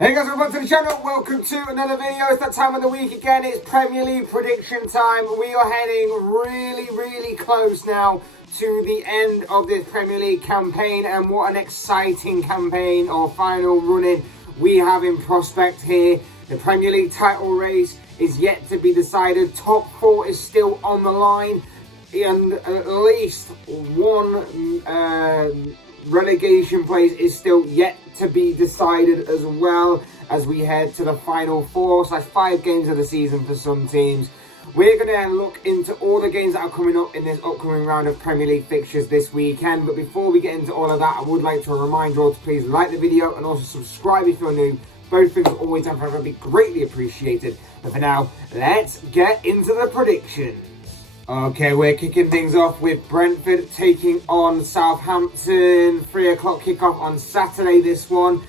Hey guys, welcome to the channel. Welcome to another video. It's that time of the week again. It's Premier League prediction time. We are heading really close now to the end of this Premier League campaign, and what an exciting campaign or final running we have in prospect here. The Premier League title race is yet to be decided. Top four is still on the line, and at least one relegation place is still yet to be decided, as well as we head to the final 4/5 games of the season for some teams. We're going to look into all the games that are coming up in this upcoming round of Premier League fixtures this weekend. But before we get into all of that, I would like to remind you all to please like the video and also subscribe if you're new. Both things are always and forever be greatly appreciated. But for now, let's get into the predictions. Okay, we're kicking things off with Brentford taking on Southampton. 3 o'clock kickoff on Saturday, this one.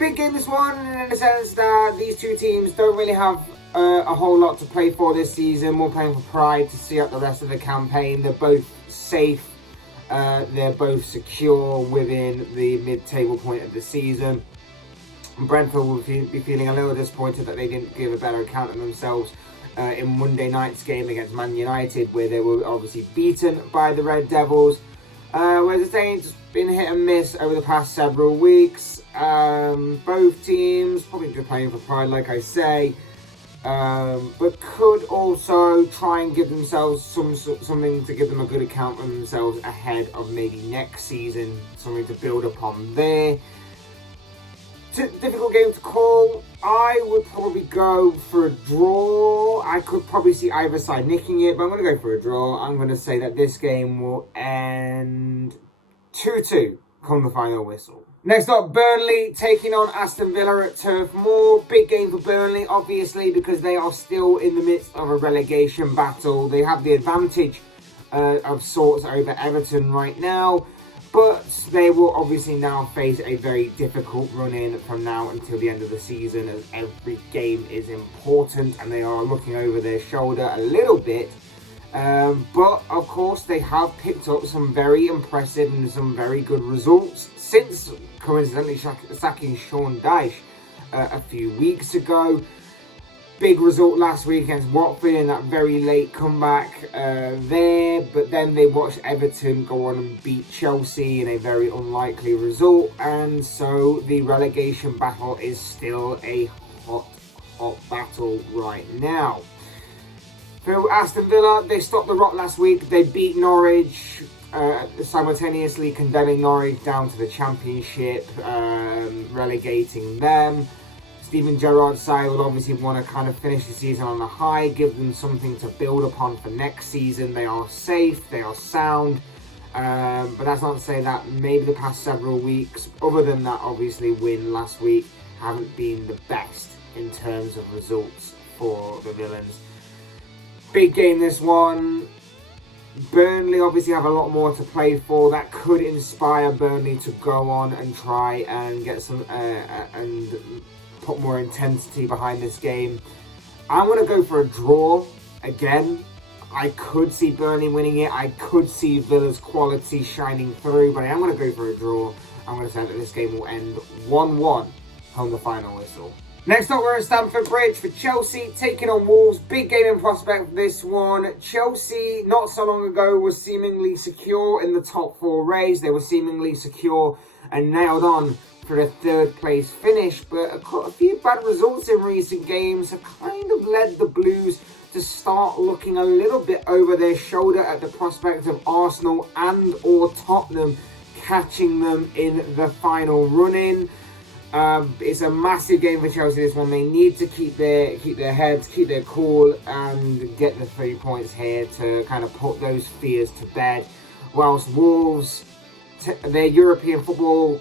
Big game, this one, in the sense that these two teams don't really have a whole lot to play for this season. More playing for pride to see out the rest of the campaign. They're both safe. They're both secure within the mid-table point of the season. Brentford will be feeling a little disappointed that they didn't give a better account of themselves in Monday night's game against Man United, where they were obviously beaten by the Red Devils. Whereas the Saints been hit and miss over the past several weeks. Both teams probably just playing for pride, like I say, but could also try and give themselves something to give them a good account of themselves ahead of maybe next season, something to build upon there. Difficult game to call. I would probably go for a draw. I could probably see either side nicking it, but I'm going to go for a draw. I'm going to say that this game will end 2-2 come the final whistle. Next up, Burnley taking on Aston Villa at Turf Moor. Big game for Burnley, obviously, because they are still in the midst of a relegation battle. They have the advantage of sorts over Everton right now. But they will obviously now face a very difficult run-in from now until the end of the season, as every game is important and they are looking over their shoulder a little bit. But, of course, they have picked up some very impressive and some very good results since, coincidentally, sacking Sean Dyche a few weeks ago. Big result last week against Watford in that very late comeback there. But then they watched Everton go on and beat Chelsea in a very unlikely result. And so the relegation battle is still a hot battle right now. For Aston Villa, they stopped the rot last week. They beat Norwich, simultaneously condemning Norwich down to the Championship, relegating them. Steven Gerrard's side will obviously want to kind of finish the season on a high, give them something to build upon for next season. They are safe, they are sound, but that's not to say that maybe the past several weeks, other than that obviously win last week, haven't been the best in terms of results for the Villains. Big game, this one. Burnley obviously have a lot more to play for. That could inspire Burnley to go on and try and get some and put more intensity behind this game. I'm going to go for a draw again. I could see Burnley winning it. I could see Villa's quality shining through, but I am going to go for a draw. I'm going to say that this game will end 1-1 on the final whistle. Next up, we're at Stamford Bridge for Chelsea taking on Wolves. Big game in prospect for this one. Chelsea, not so long ago, was seemingly secure in the top 4 race. They were seemingly secure and nailed on for a 3rd place finish, but a few bad results in recent games have kind of led the Blues to start looking a little bit over their shoulder at the prospect of Arsenal and or Tottenham catching them in the final run-in. It's a massive game for Chelsea, this one. They need to keep their heads, keep their cool, and get the 3 points here to kind of put those fears to bed. Whilst Wolves, their European football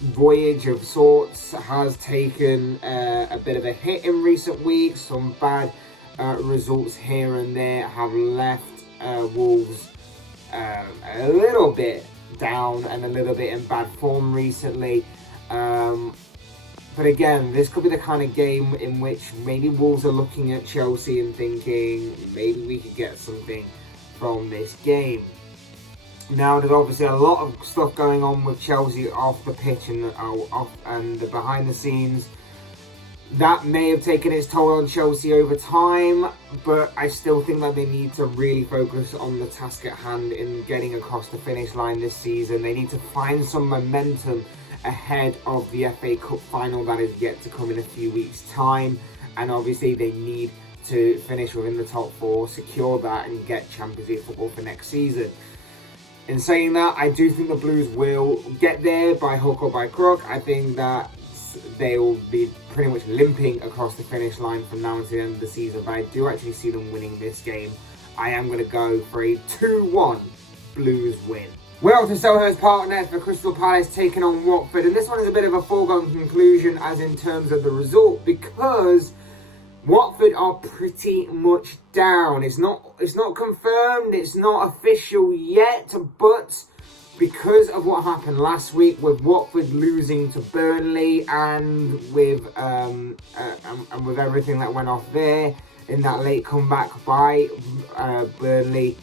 voyage of sorts has taken a bit of a hit in recent weeks. Some bad results here and there have left Wolves a little bit down and a little bit in bad form recently. But again, this could be the kind of game in which maybe Wolves are looking at Chelsea and thinking maybe we could get something from this game. Now, there's obviously a lot of stuff going on with Chelsea off the pitch and the behind the scenes. That may have taken its toll on Chelsea over time, but I still think that they need to really focus on the task at hand in getting across the finish line this season. They need to find some momentum ahead of the FA Cup final that is yet to come in a few weeks' time. And obviously they need to finish within the top four, secure that, and get Champions League football for next season. In saying that, I do think the Blues will get there by hook or by crook. I think that they will be pretty much limping across the finish line from now until the end of the season, but I do actually see them winning this game. I am going to go for a 2-1 Blues win. We're off to Selhurst Park next for Crystal Palace taking on Watford, and this one is a bit of a foregone conclusion as in terms of the result, because Watford are pretty much down. It's not confirmed, it's not official yet, but because of what happened last week with Watford losing to Burnley and with everything that went off there in that late comeback by Burnley,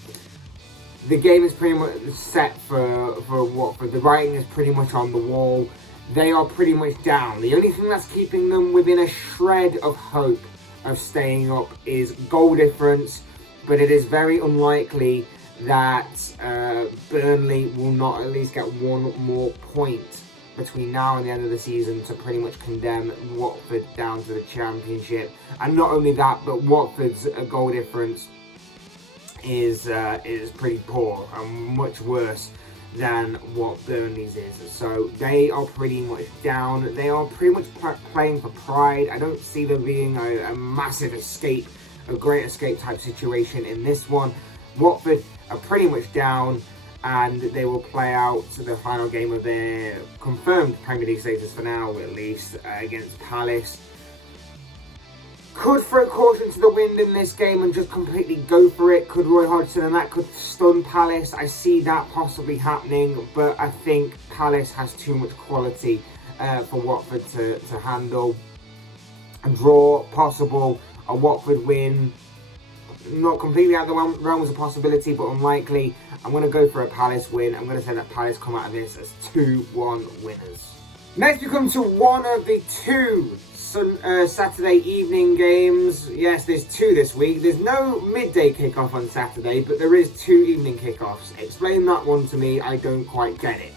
the game is pretty much set for Watford. The writing is pretty much on the wall. They are pretty much down. The only thing that's keeping them within a shred of hope of staying up is goal difference, but it is very unlikely that Burnley will not at least get one more point between now and the end of the season to pretty much condemn Watford down to the Championship. And not only that, but Watford's goal difference is pretty poor and much worse than what Burnley's is. So they are pretty much down. They are pretty much playing for pride. I don't see there being a massive escape, a great escape type situation in this one. Watford are pretty much down, and they will play out to the final game of their confirmed Premier League status for now, at least, against Palace. Could throw caution to the wind in this game and just completely go for it. Could Roy Hodgson, and that could stun Palace. I see that possibly happening, but I think Palace has too much quality for Watford to handle. A draw possible, a Watford win, not completely out of the realms of possibility, but unlikely. I'm going to go for a Palace win. I'm going to say that Palace come out of this as 2-1 winners. Next we come to one of the two Saturday evening games. Yes, there's two this week. There's no midday kickoff on Saturday, but there is two evening kickoffs. Explain that one to me, I don't quite get it.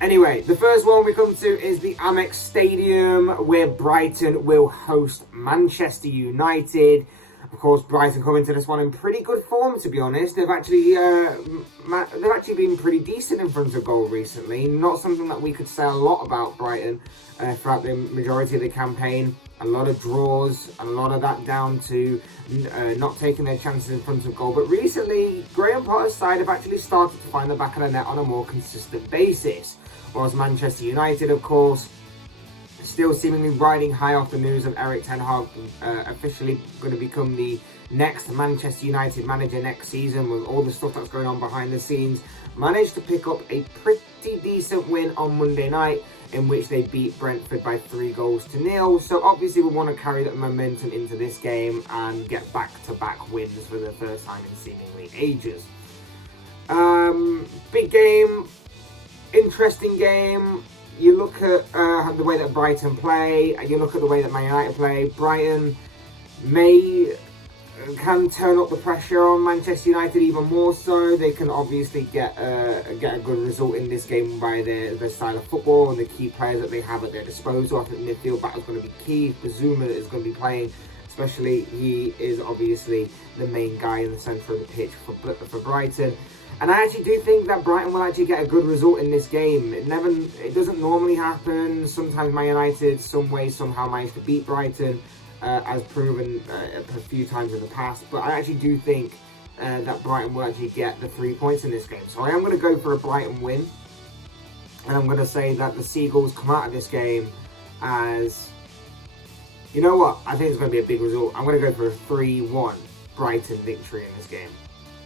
Anyway, the first one we come to is the Amex Stadium, where Brighton will host Manchester United. Of course, Brighton come into this one in pretty good form, to be honest. They've actually been pretty decent in front of goal recently. Not something that we could say a lot about Brighton throughout the majority of the campaign. A lot of draws, and a lot of that down to not taking their chances in front of goal. But recently, Graham Potter's side have actually started to find the back of the net on a more consistent basis. Whereas Manchester United, of course, still seemingly riding high off the news of Erik ten Hag officially going to become the next Manchester United manager next season, with all the stuff that's going on behind the scenes, managed to pick up a pretty decent win on Monday night, in which they beat Brentford by 3-0. So obviously we want to carry that momentum into this game and get back-to-back wins for the first time in seemingly ages. Big game, interesting game. You look at the way that Brighton play, and you look at the way that Man United play. Brighton can turn up the pressure on Manchester United even more so. They can obviously get a good result in this game by their style of football and the key players that they have at their disposal. I think midfield battle is going to be key. Bazuma is going to be playing, especially he is obviously the main guy in the centre of the pitch for Brighton. And I actually do think that Brighton will actually get a good result in this game. It doesn't normally happen. Sometimes Man United, some way, somehow manage to beat Brighton, as proven a few times in the past. But I actually do think that Brighton will actually get the 3 points in this game. So I am going to go for a Brighton win. And I'm going to say that the Seagulls come out of this game as, you know what, I think it's going to be a big result. I'm going to go for a 3-1 Brighton victory in this game.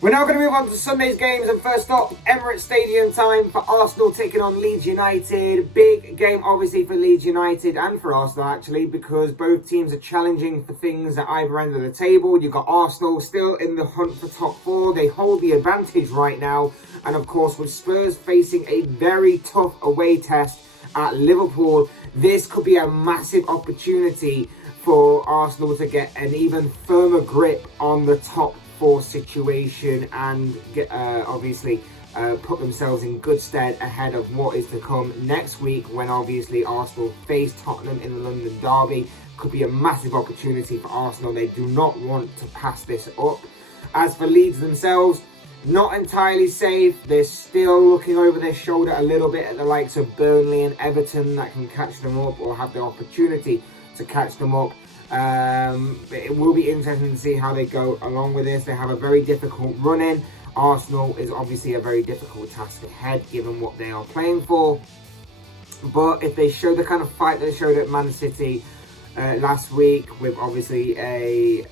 We're now going to move on to Sunday's games, and first up, Emirates Stadium time for Arsenal taking on Leeds United. Big game obviously for Leeds United and for Arsenal actually, because both teams are challenging for things at either end of the table. You've got Arsenal still in the hunt for top four. They hold the advantage right now, and of course with Spurs facing a very tough away test at Liverpool, this could be a massive opportunity for Arsenal to get an even firmer grip on the top four situation and get, obviously put themselves in good stead ahead of what is to come next week, when obviously Arsenal face Tottenham in the London derby. Could be a massive opportunity for Arsenal. They do not want to pass this up. As for Leeds themselves, not entirely safe. They're still looking over their shoulder a little bit at the likes of Burnley and Everton that can catch them up or have the opportunity to catch them up. It will be interesting to see how they go along with this. They have a very difficult run in. Arsenal is obviously a very difficult task ahead given what they are playing for. But if they show the kind of fight that they showed at Man City last week, with obviously a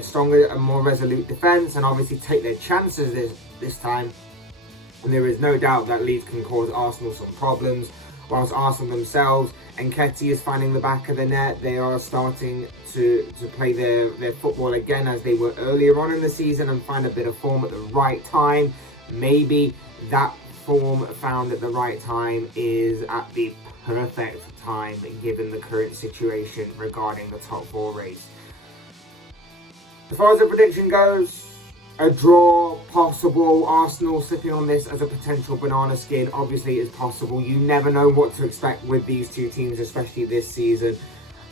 stronger and more resolute defence, and obviously take their chances this time, and there is no doubt that Leeds can cause Arsenal some problems. Whilst Arsenal themselves, Nketiah is finding the back of the net. They are starting to play their football again as they were earlier on in the season and find a bit of form at the right time. Maybe that form found at the right time is at the perfect time given the current situation regarding the top four race. As far as the prediction goes, a draw possible. Arsenal slipping on this as a potential banana skin obviously is possible. You never know what to expect with these two teams, especially this season.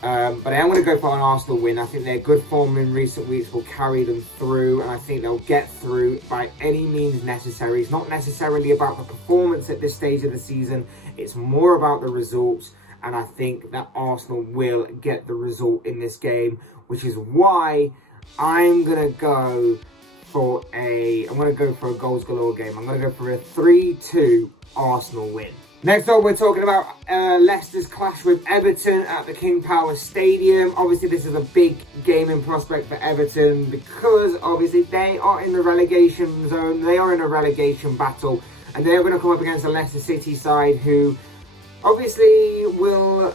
But I am going to go for an Arsenal win. I think their good form in recent weeks will carry them through, and I think they'll get through by any means necessary. It's not necessarily about the performance at this stage of the season. It's more about the results, and I think that Arsenal will get the result in this game, which is why I'm going to go for a goals galore game. I'm going to go for a 3-2 Arsenal win. Next up, we're talking about Leicester's clash with Everton at the King Power Stadium. Obviously, this is a big game in prospect for Everton because obviously they are in the relegation zone. They are in a relegation battle, and they're going to come up against a Leicester City side who obviously will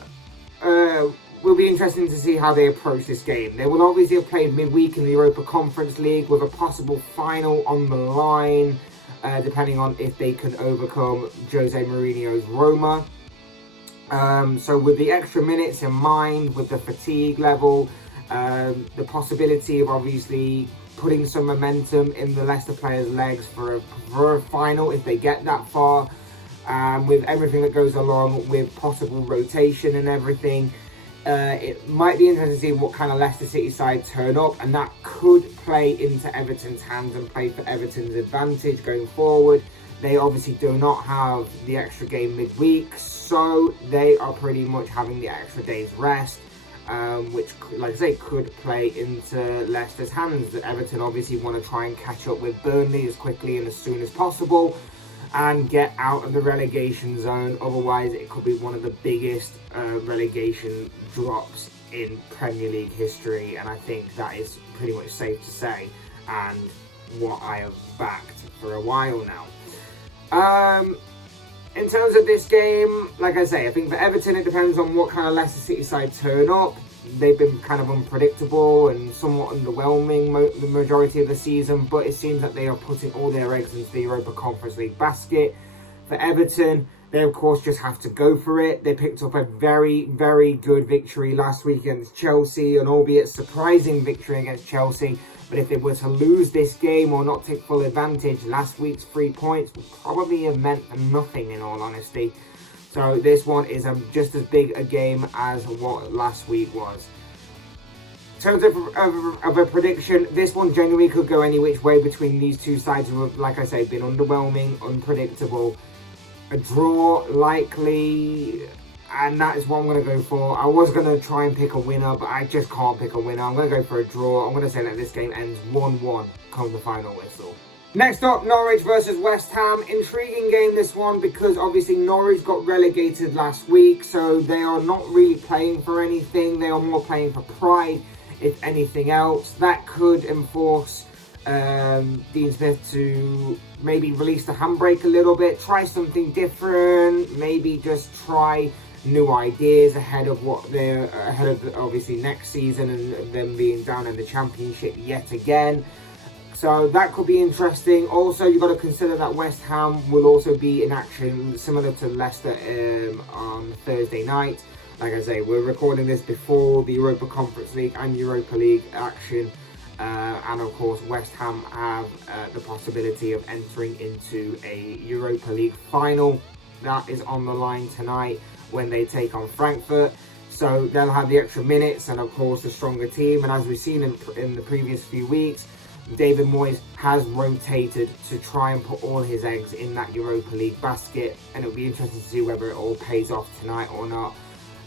be interesting to see how they approach this game. They will obviously have played midweek in the Europa Conference League with a possible final on the line, depending on if they can overcome Jose Mourinho's Roma. So with the extra minutes in mind, with the fatigue level, the possibility of obviously putting some momentum in the Leicester players' legs for a final if they get that far, with everything that goes along with possible rotation and everything, it might be interesting to see what kind of Leicester City side turn up, and that could play into Everton's hands and play for Everton's advantage going forward. They obviously do not have the extra game midweek, so they are pretty much having the extra day's rest, which, like I say, could play into Leicester's hands. Everton obviously want to try and catch up with Burnley as quickly and as soon as possible and get out of the relegation zone. Otherwise, it could be one of the biggest relegation drops in Premier League history, and I think that is pretty much safe to say, and what I have backed for a while now. In terms of this game, like I say, I think for Everton it depends on what kind of Leicester City side turn up. They've been kind of unpredictable and somewhat underwhelming the majority of the season, but it seems that they are putting all their eggs into the Europa Conference League basket. For Everton, they of course just have to go for it. They picked up a very, very good victory last week against Chelsea, an albeit surprising victory against Chelsea. But if they were to lose this game or not take full advantage, last week's 3 points would probably have meant nothing, in all honesty. So this one is just as big a game as what last week was. In terms of a prediction, this one genuinely could go any which way between these two sides who have, like I say, been underwhelming, unpredictable. A draw likely, and that is what I'm going to go for. I was going to try and pick a winner, but I just can't pick a winner. I'm going to go for a draw. I'm going to say that this game ends 1-1 come the final whistle. Next up, Norwich versus West Ham. Intriguing game, this one, because obviously Norwich got relegated last week, so they are not really playing for anything. They are more playing for pride, if anything else. That could enforce Dean Smith to maybe release the handbrake a little bit, try something different, maybe just try new ideas ahead of obviously next season and them being down in the Championship yet again. So that could be interesting. Also, you've got to consider that West Ham will also be in action, similar to Leicester on Thursday night. Like I say, we're recording this before the Europa Conference League and Europa League action. And of course, West Ham have the possibility of entering into a Europa League final. That is on the line tonight when they take on Frankfurt. So they'll have the extra minutes and of course the stronger team. And as we've seen in the previous few weeks, David Moyes has rotated to try and put all his eggs in that Europa League basket. And it'll be interesting to see whether it all pays off tonight or not.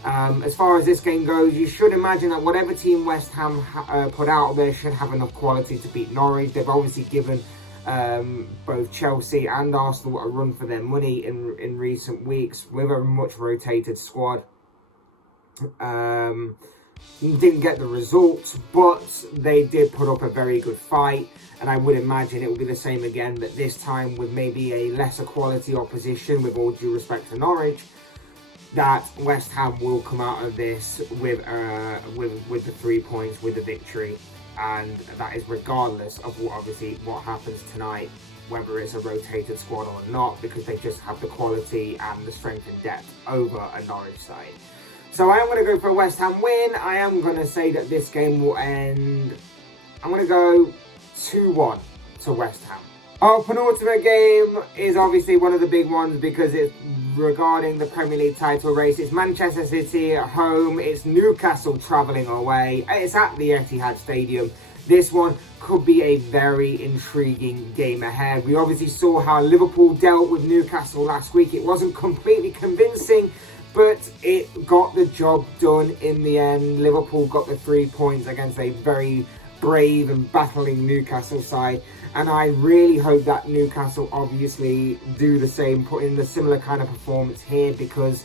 As far as this game goes, you should imagine that whatever team West Ham put out there should have enough quality to beat Norwich. They've obviously given both Chelsea and Arsenal a run for their money in recent weeks with a much rotated squad. Didn't get the results, but they did put up a very good fight, and I would imagine it will be the same again, but this time with maybe a lesser quality opposition, with all due respect to Norwich, that West Ham will come out of this with the 3 points, with the victory. And that is regardless of what happens tonight, whether it's a rotated squad or not, because they just have the quality and the strength and depth over a Norwich side. So I am going to go for a West Ham win. I am going to say that this game will end, I'm going to go 2-1 to West Ham. Our penultimate game is obviously one of the big ones because it's regarding the Premier League title race. It's Manchester City at home. It's Newcastle travelling away. It's at the Etihad Stadium. This one could be a very intriguing game ahead. We obviously saw how Liverpool dealt with Newcastle last week. It wasn't completely convincing, but it got the job done in the end. Liverpool got the 3 points against a very brave and battling Newcastle side. And I really hope that Newcastle obviously do the same, put in the similar kind of performance here, because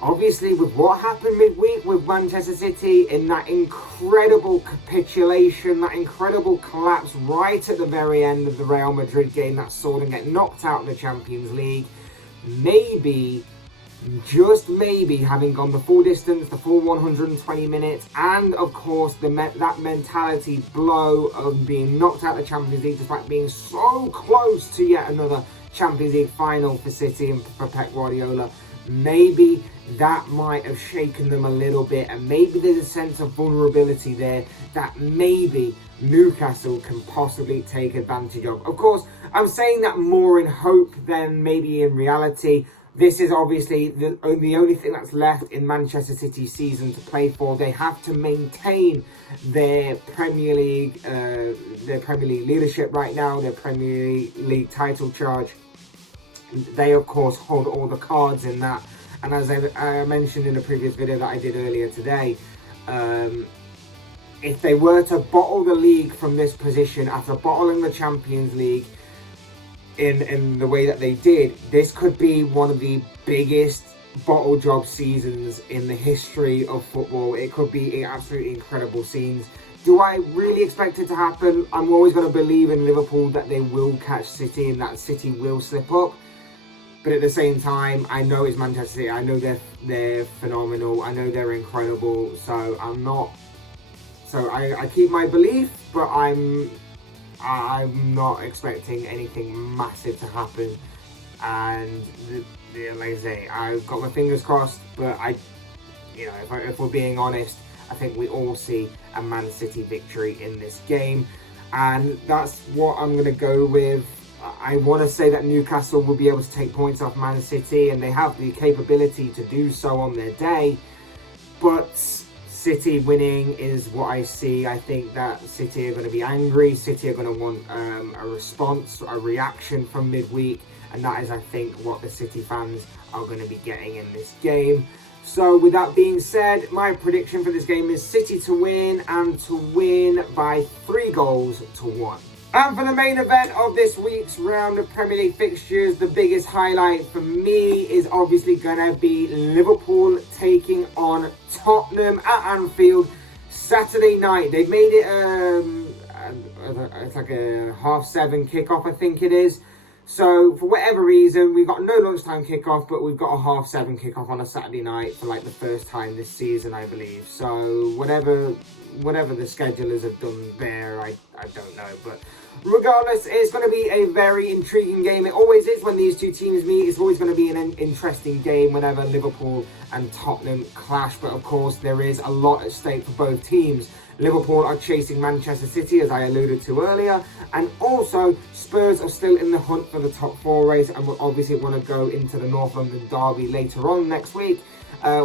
obviously with what happened midweek with Manchester City in that incredible capitulation, that incredible collapse right at the very end of the Real Madrid game that saw them get knocked out of the Champions League, maybe, just maybe, having gone the full distance, the full 120 minutes, and of course that mentality blow of being knocked out of the Champions League despite being so close to yet another Champions League final for City and for Pep Guardiola, maybe that might have shaken them a little bit, and maybe there's a sense of vulnerability there that maybe Newcastle can possibly take advantage of. Of course, I'm saying that more in hope than maybe in reality. This is obviously the only thing that's left in Manchester City's season to play for. They have to maintain their Premier League leadership right now, their Premier League title charge. They, of course, hold all the cards in that. And as I mentioned in the previous video that I did earlier today, if they were to bottle the league from this position after bottling the Champions League, in the way that they did, this could be one of the biggest bottle job seasons in the history of football. It could be absolutely incredible scenes. Do I really expect it to happen? I'm always going to believe in Liverpool that they will catch City and that City will slip up. But at the same time, I know it's Manchester City. I know they're phenomenal. I know they're incredible. So I'm not. So I keep my belief, but I'm not expecting anything massive to happen, and like I say, I've got my fingers crossed. But if we're being honest, I think we all see a Man City victory in this game, and that's what I'm going to go with. I want to say that Newcastle will be able to take points off Man City, and they have the capability to do so on their day, but City winning is what I see. I think that City are going to be angry. City are going to want a response, a reaction from midweek. And that is, I think, what the City fans are going to be getting in this game. So with that being said, my prediction for this game is City to win, and to win by 3-1. And for the main event of this week's round of Premier League fixtures, the biggest highlight for me is obviously going to be Liverpool taking on Tottenham at Anfield Saturday night. They've made it it's like a 7:30 kickoff, I think it is. So for whatever reason, we've got no lunchtime kickoff, but we've got a 7:30 kickoff on a Saturday night for like the first time this season, I believe. So whatever the schedulers have done there, I don't know. But regardless, it's going to be a very intriguing game. It always is when these two teams meet. It's always going to be an interesting game whenever Liverpool and Tottenham clash. But of course, there is a lot at stake for both teams. Liverpool are chasing Manchester City, as I alluded to earlier, and also Spurs are still in the hunt for the top 4 race, and will obviously want to go into the North London derby later on next week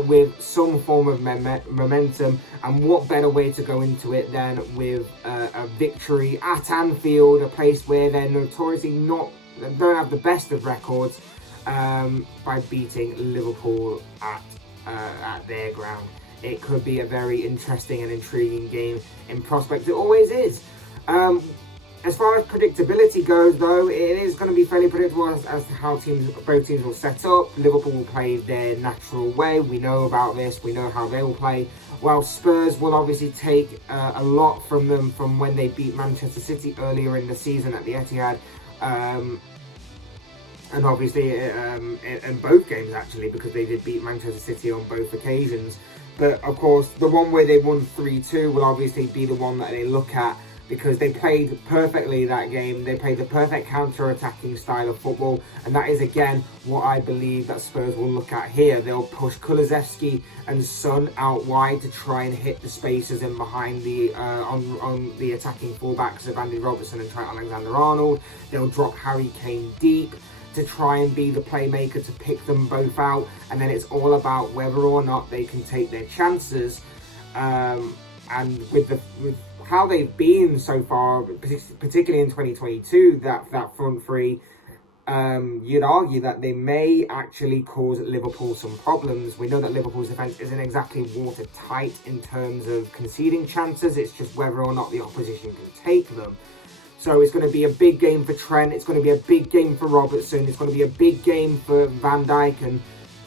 with some form of momentum. And what better way to go into it than with a victory at Anfield, a place where they're notoriously don't have the best of records, by beating Liverpool at their ground. It could be a very interesting and intriguing game in prospect. It always is. As far as predictability goes, though, it is going to be fairly predictable as to how both teams will set up. Liverpool will play their natural way. We know about this. We know how they will play. While Spurs will obviously take a lot from them from when they beat Manchester City earlier in the season at the Etihad. And obviously in both games, actually, because they did beat Manchester City on both occasions. But of course, the one where they won 3-2 will obviously be the one that they look at, because they played perfectly that game. They played the perfect counter-attacking style of football, and that is again what I believe that Spurs will look at here. They'll push Kulusevski and Son out wide to try and hit the spaces in behind the on the attacking fullbacks of Andy Robertson and Trent Alexander-Arnold. They'll drop Harry Kane deep to try and be the playmaker to pick them both out, and then it's all about whether or not they can take their chances. And with how they've been so far, particularly in 2022, that front three, you'd argue that they may actually cause Liverpool some problems. We know that Liverpool's defence isn't exactly watertight in terms of conceding chances. It's just whether or not the opposition can take them. So it's going to be a big game for Trent. It's going to be a big game for Robertson. It's going to be a big game for Van Dijk, and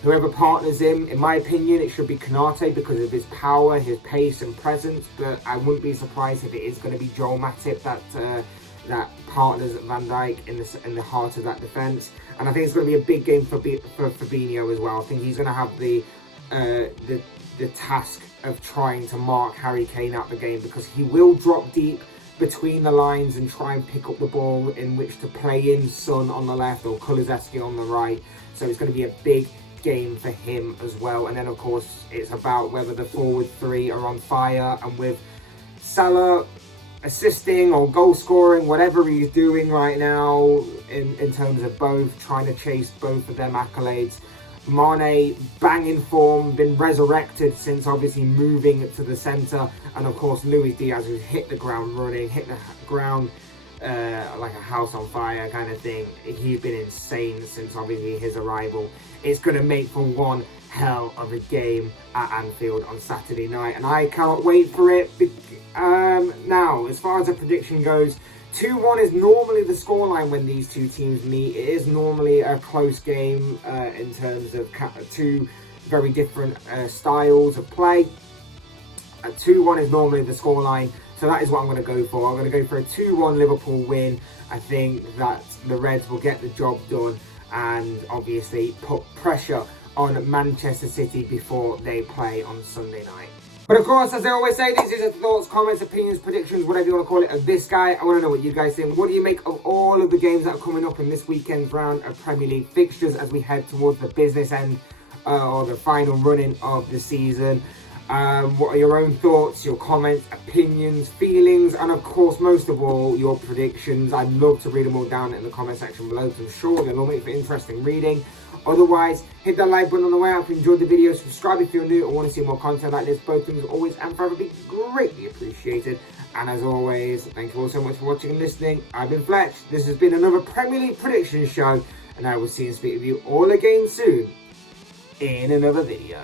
whoever partners him. In my opinion, it should be Konate because of his power, his pace and presence. But I wouldn't be surprised if it is going to be Joel Matip that partners Van Dijk in the heart of that defence. And I think it's going to be a big game for Fabinho as well. I think he's going to have the task of trying to mark Harry Kane out the game, because he will drop deep between the lines and try and pick up the ball in which to play in Son on the left or Kulusevski on the right. So it's going to be a big game for him as well. And then of course it's about whether the forward three are on fire, and with Salah assisting or goal scoring, whatever he's doing right now in terms of both, trying to chase both of them accolades. Mane, banging form, been resurrected since obviously moving to the centre. And of course Luis Diaz, who's hit the ground running, hit the ground like a house on fire kind of thing. He's been insane since obviously his arrival. It's going to make for one hell of a game at Anfield on Saturday night, and I cannot wait for it. Now, as far as the prediction goes, 2-1 is normally the scoreline when these two teams meet. It is normally a close game in terms of two very different styles of play. 2-1 is normally the scoreline, so that is what I'm going to go for. I'm going to go for a 2-1 Liverpool win. I think that the Reds will get the job done and obviously put pressure on Manchester City before they play on Sunday night. But of course, as I always say, these are the thoughts, comments, opinions, predictions, whatever you want to call it, of this guy. I want to know what you guys think. What do you make of all of the games that are coming up in this weekend's round of Premier League fixtures as we head towards the business end or the final running of the season? What are your own thoughts, your comments, opinions, feelings, and of course, most of all, your predictions? I'd love to read them all down in the comment section below, because I'm sure they'll all make for interesting reading. Otherwise, hit that like button on the way out if you enjoyed the video. Subscribe if you're new or want to see more content like this. Both things always and forever be greatly appreciated. And as always, thank you all so much for watching and listening. I've been Fletch. This has been another Premier League prediction show, and I will see and speak with you all again soon in another video.